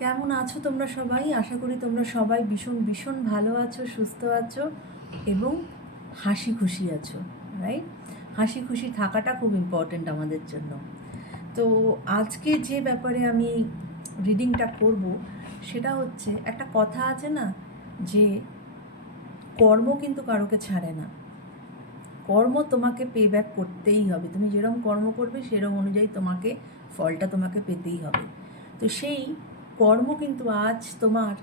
কেমন আছো তোমরা সবাই? আশা করি তোমরা সবাই ভীষণ ভীষণ ভালো আছো, সুস্থ আছো এবং হাসি খুশি আছো রাইট হাসি খুশি থাকাটা খুব ইম্পর্ট্যান্ট আমাদের জন্য। তো আজকে যে ব্যাপারে আমি রিডিংটা করব, সেটা হচ্ছে একটা কথা আছে না, যে কর্ম কিন্তু কারোকে ছাড়ে না। কর্ম তোমাকে পে ব্যাক করতেই হবে। তুমি যেরকম কর্ম করবে সেরকম অনুযায়ী তোমাকে ফলটা তোমাকে পেতেই হবে। তো সেই কর্ম কিন্তু আজ তোমার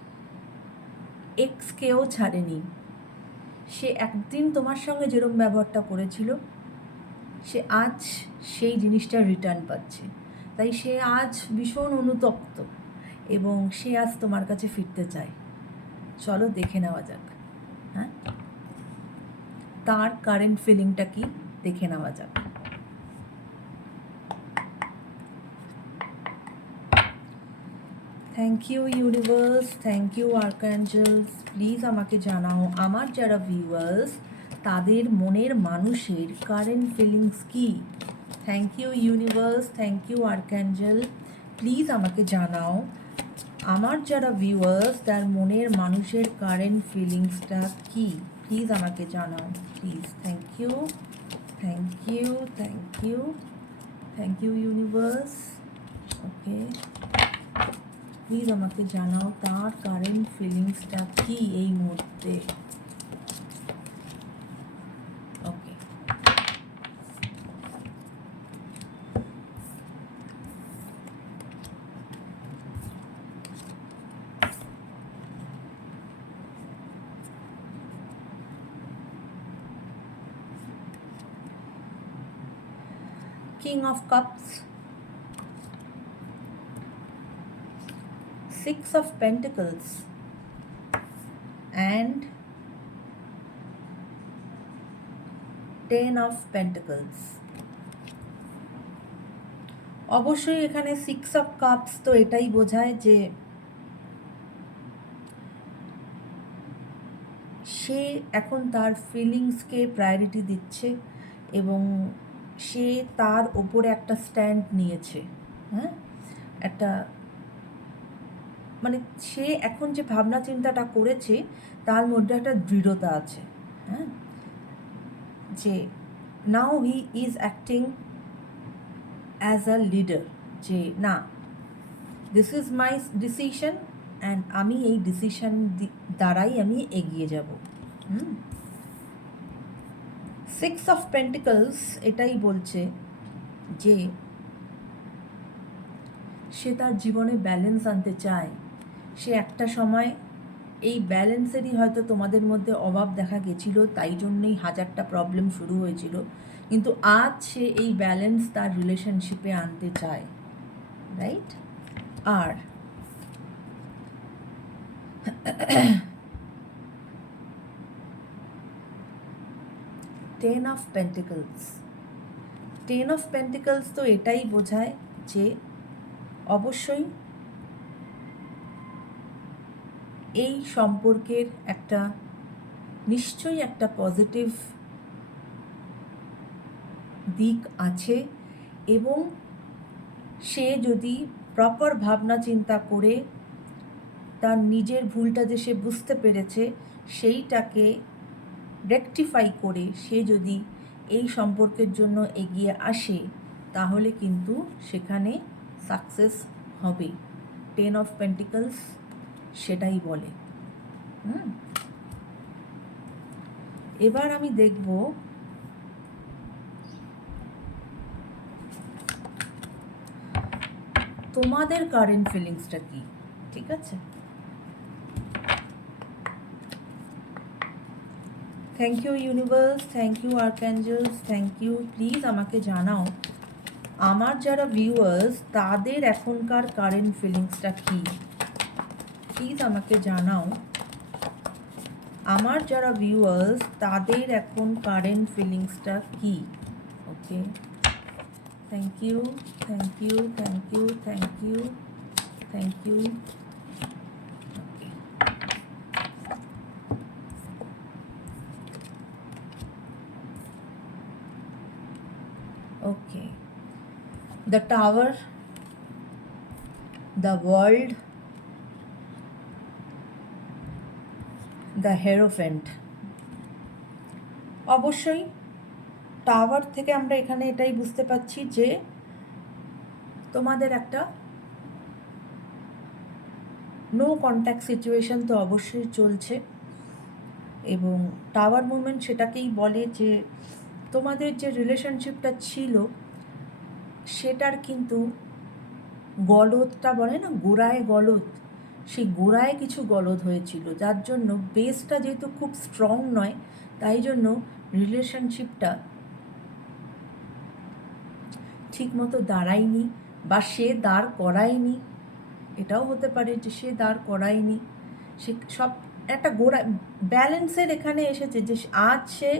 এক্সকেও ছাড়েনি। সে একদিন তোমার সঙ্গে যেরকম ব্যবহারটা করেছিল, সে আজ সেই জিনিসটা রিটার্ন পাচ্ছে। তাই সে আজ ভীষণ অনুতপ্ত এবং সে আজ তোমার কাছে ফিরতে চায়। চলো দেখে নেওয়া যাক হ্যাঁ? তার কারেন্ট ফিলিংটা কি? দেখে নেওয়া যাক। Thank you universe thank you archangels please আমাকে জানাও, আমার যারা ভিউয়ার্স তাদের মনের মানুষের কারেন্ট ফিলিংস কি? Thank you universe thank you archangel please আমাকে জানাও, আমার যারা ভিউয়ার্স তার মনের মানুষের কারেন্ট ফিলিংসটা কি? প্লিজ আমাকে জানাও please thank you thank you thank you thank you universe okay please আমাকে জানাও তার কারেন্ট ফিলিংসটা কি এই মুহূর্তে? ওকে King of Cups, Six of Pentacles, and Ten of Pentacles. অবশ্যই এখানে সিক্স অফ কাপস তো এটাই বোঝায় যে সে এখন তার ফিলিংসকে প্রায়োরিটি দিচ্ছে এবং সে তার ওপরে একটা স্ট্যান্ড নিয়েছে হ্যাঁ একটা মানে সে এখন যে ভাবনা চিন্তাটা করেছে, তার মধ্যে একটা দৃঢ়তা আছে হ্যাঁ? যে now he is acting as a leader যে না this is my decision and আমি এই ডিসিশন দ্বারাই আমি এগিয়ে যাব, হুম? সিক্স অফ পেন্টিকলস এটাই বলছে যে সে তার জীবনে ব্যালেন্স আনতে চায়। সে একটা সময় এই ব্যালেন্সেরই হয়তো তোমাদের মধ্যে অভাব দেখা গেছিল, তাই জন্যই হাজারটা প্রবলেম শুরু হয়েছিল। কিন্তু আজ সে এই ব্যালেন্স তার রিলেশনশিপে আনতে চায় right R ten of pentacles ten of pentacles তো এটাই বোঝায় যে অবশ্যই এই সম্পর্কের একটা, নিশ্চয়ই একটা পজিটিভ দিক আছে এবং সে যদি প্রপার ভাবনা চিন্তা করে তার নিজের ভুলটা যে সে বুঝতে পেরেছে, সেইটাকে রেকটিফাই করে সে যদি এই সম্পর্কের জন্য এগিয়ে আসে, তাহলে কিন্তু সেখানে সাকসেস হবে। টেন অফ পেন্টিকলস সেটাই বলে। হুম? এবার আমি দেখব তোমাদের কারেন্ট ফিলিংসটা কি, ঠিক আছে? Thank you universe thank you archangels thank you please আমাকে জানাও, আমার যারা ভিউয়ার্স তাদের এখনকার কারেন্ট ফিলিংসটা কী? প্লিজ আমাকে জানাও। আমার যারা ভিউয়ার্স তাদের এখন কারেন্ট ফিলিংসটা কি? Okay thank you thank you thank you thank you thank you okay. The tower, the world the hierophant অবশ্যই টাওয়ার থেকে আমরা এখানে এটাই বুঝতে পারছি যে তোমাদের একটা নো কন্ট্যাক্ট সিচুয়েশন তো অবশ্যই চলছে এবং টাওয়ার মুভমেন্ট সেটাকেই বলে যে তোমাদের যে রিলেশনশিপটা ছিল সেটার কিন্তু গলদটা বলে না গোড়ায় গলদ। সেই গোড়ায় কিছু গলদ হয়েছিল, যার জন্য বেসটা যেহেতু খুব স্ট্রং নয়, তাই জন্য রিলেশনশিপটা ঠিকমতো দাঁড়ায়নি বা সে দাঁড় করায়নি। এটাও হতে পারে যে সে দাঁড় করায়নি। সে সব একটা গোড়া ব্যালেন্সের এখানে এসেছে যে আজ সে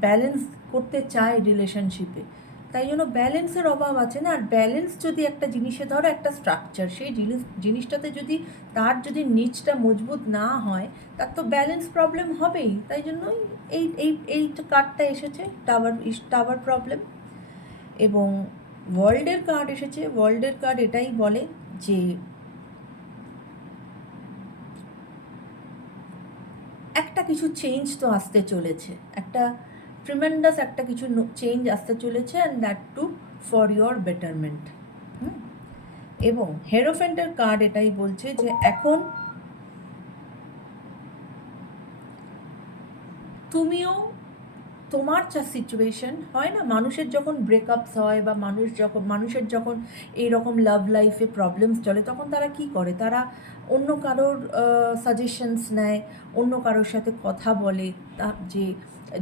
ব্যালেন্স করতে চায় রিলেশনশিপে তাই জন্য ব্যালেন্সের অভাব আছে না? আর ব্যালেন্স যদি একটা জিনিসে ধরো একটা স্ট্রাকচার সেই জিনিস, জিনিসটাতে যদি তার যদি নিচটা মজবুত না হয়, তার তো ব্যালেন্স প্রবলেম হবেই। তাই জন্যই এই এই এই কার্ডটা এসেছে টাওয়ার টাওয়ার প্রবলেম এবং ওয়ার্ল্ডের কার্ড এসেছে ওয়ার্ল্ডের কার্ড এটাই বলে যে একটা কিছু চেঞ্জ তো আসতে চলেছে। একটা ট্রিমেন্ডাস একটা কিছু চেঞ্জ আসতে চলেছে and that too for your betterment এবং হেরোফেন্টের কার্ড এটাই বলছে যে এখন তুমিও তোমার যা সিচুয়েশন হয় না? মানুষের যখন ব্রেকআপস হয় বা মানুষ যখন, মানুষের যখন এইরকম লাভ লাইফে প্রবলেমস চলে, তখন তারা কি করে? তারা অন্য কারোর সাজেশনস নেয়, অন্য কারোর সাথে কথা বলে, তা যে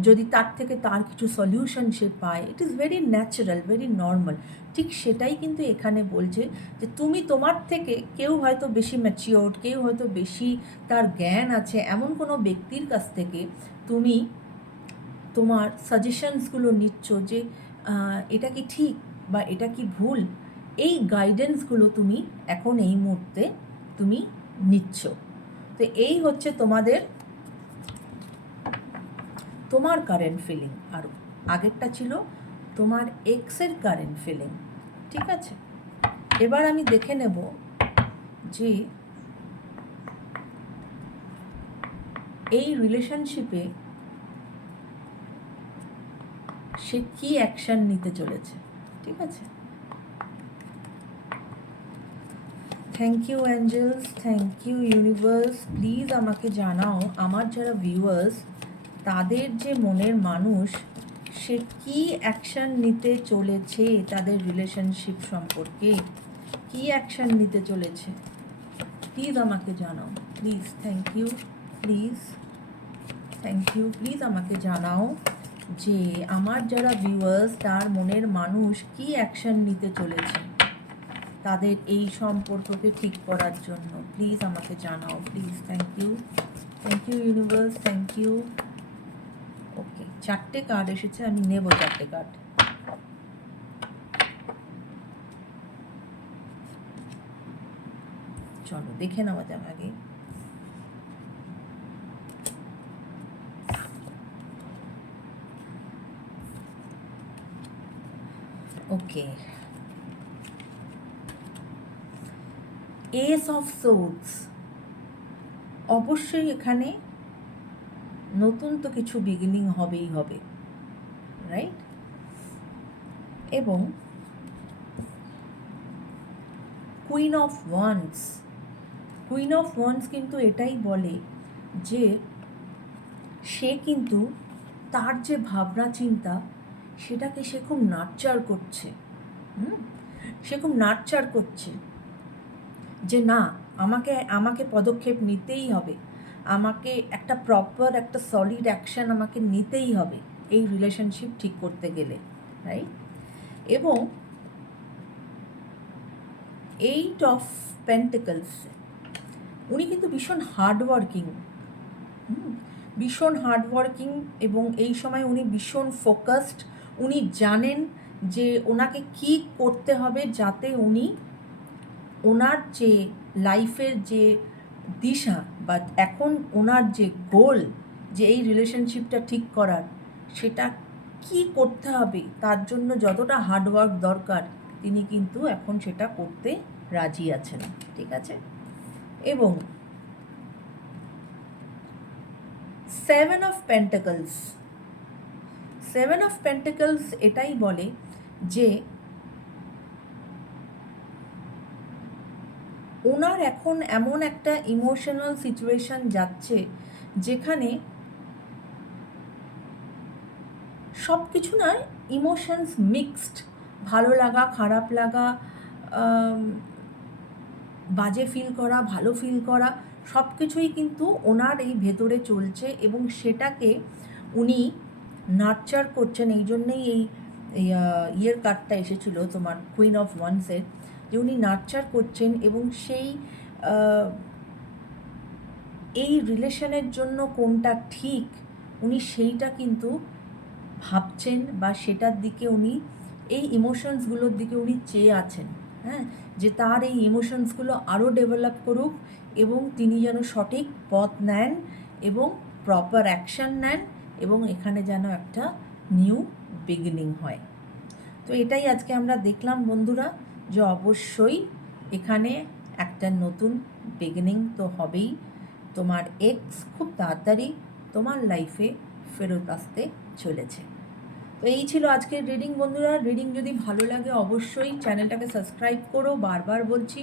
যদি তার থেকে তার কিছু সলিউশন সে পায় it is very natural very normal ঠিক সেটাই কিন্তু এখানে বলছে যে তুমি তোমার থেকে কেউ হয়তো বেশি ম্যাচিওর্ড কেউ হয়তো বেশি তার জ্ঞান আছে, এমন কোনো ব্যক্তির কাছ থেকে তুমি তোমার সাজেশনসগুলো নিচ্ছ যে এটা কি ঠিক বা এটা কি ভুল? এই গাইডেন্সগুলো তুমি এখন এই মুহূর্তে তুমি নিচ্ছ। তো এই হচ্ছে তোমাদের তোমার কারেন্ট ফিলিং আর আগেরটা ছিল তোমার এক্সের কারেন্ট ফিলিং ঠিক আছে? এবার আমি দেখে নেব যে এই রিলেশনশিপে সে কী অ্যাকশন নিতে চলেছে, ঠিক আছে? Thank you angels thank you universe please আমাকে জানাও, আমার যারা ভিউয়ার্স তাদের যে মনের মানুষ, সে কি অ্যাকশন নিতে চলেছে তাদের রিলেশনশিপ সম্পর্কে? কি অ্যাকশন নিতে চলেছে? প্লিজ আমাকে জানাও। Please thank you please thank you please আমাকে জানাও যে আমার যারা ভিউয়ার্স তার মনের মানুষ কি অ্যাকশন নিতে চলেছে? তাদের এই সম্পর্ককে ঠিক করার জন্য। প্লিজ আমাকে জানাও। Please thank you thank you universe thank you okay চারটে কার্ড এসেছে, আমি নেব চারটে কার্ড চলো, দেখে নেওয়া যাক আগে। ওকে এস অফ সোর্স অবশ্যই এখানে নতুন তো কিছু বিগিনিং হবেই হবে রাইট এবং queen of wands queen of wands কিন্তু এটাই বলে যে সে কিন্তু তার যে ভাবনা চিন্তা, সেটাকে সে খুব নার্চার করছে, হুম? সে খুব নার্চার করছে। যে না, আমাকে আমাকে পদক্ষেপ নিতেই হবে। আমাকে একটা প্রপার একটা সলিড অ্যাকশান আমাকে নিতেই হবে এই রিলেশনশিপ ঠিক করতে গেলে রাইট এবং এইট অফ পেন্টিকলস উনি কিন্তু ভীষণ হার্ডওয়ার্কিং ভীষণ হার্ডওয়ার্কিং এবং এই সময় উনি ভীষণ ফোকাসড উনি জানেন যে ওনাকে কি করতে হবে যাতে উনি ওনার যে লাইফের যে দিশা বা এখন ওনার যে গোল যে এই রিলেশনশিপটা ঠিক করার, সেটা কি করতে হবে? তার জন্য যতটা হার্ডওয়ার্ক দরকার, তিনি কিন্তু এখন সেটা করতে রাজি আছেন, ঠিক আছে? এবং seven of pentacles seven of pentacles এটাই বলে যে ওনার এখন এমন একটা ইমোশনাল সিচুয়েশন যাচ্ছে যেখানে সব কিছু না ইমোশনস মিক্সড ভালো লাগা, খারাপ লাগা বাজে ফিল করা, ভালো ফিল করা সব কিছুই কিন্তু ওনার এই ভেতরে চলছে এবং সেটাকে উনি নার্চার করছেন। এই জন্যেই এই ইয়ের কার্ডটা এসেছিল তোমার কুইন অফ ওয়ান্সের যে উনি নার্চার করছেন এবং সেই এই রিলেশনের জন্য কোনটা ঠিক, উনি সেইটা কিন্তু ভাবছেন বা সেটার দিকে উনি, এই ইমোশনসগুলোর দিকে উনি চেয়ে আছেন হ্যাঁ? যে তার এই ইমোশনসগুলো আরও ডেভেলপ করুক এবং তিনি যেন সঠিক পথ নেন এবং প্রপার অ্যাকশন নেন এবং এখানে যেন একটা নিউ বিগিনিং হয়। তো এটাই আজকে আমরা দেখলাম বন্ধুরা। যে অবশ্যই এখানে একটা নতুন বিগিনিং তো হবেই। তোমার এক্স খুব তাড়াতাড়ি তোমার লাইফে ফেরত আসতে চলেছে। তো এই ছিল আজকের রিডিং বন্ধুরা। রিডিং যদি ভালো লাগে অবশ্যই চ্যানেলটাকে সাবস্ক্রাইব করো। বারবার বলছি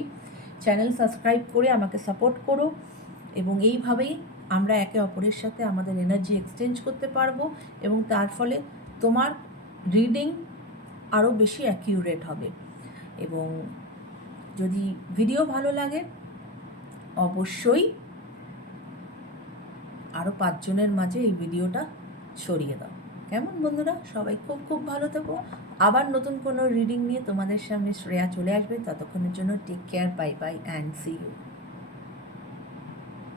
চ্যানেল সাবস্ক্রাইব করে আমাকে সাপোর্ট করো এবং এইভাবেই আমরা একে অপরের সাথে আমাদের এনার্জি এক্সচেঞ্জ করতে পারব এবং তার ফলে তোমার রিডিং আরও বেশি অ্যাকিউরেট হবে। এবং যদি ভিডিও ভালো লাগে, অবশ্যই আরও পাঁচজনের মাঝে এই ভিডিওটা ছড়িয়ে দাও। কেমন বন্ধুরা? সবাই খুব খুব ভালো থাকো। আবার নতুন কোনো রিডিং নিয়ে তোমাদের সামনে শ্রেয়া চলে আসবে। ততক্ষণের জন্য take care bye bye and see you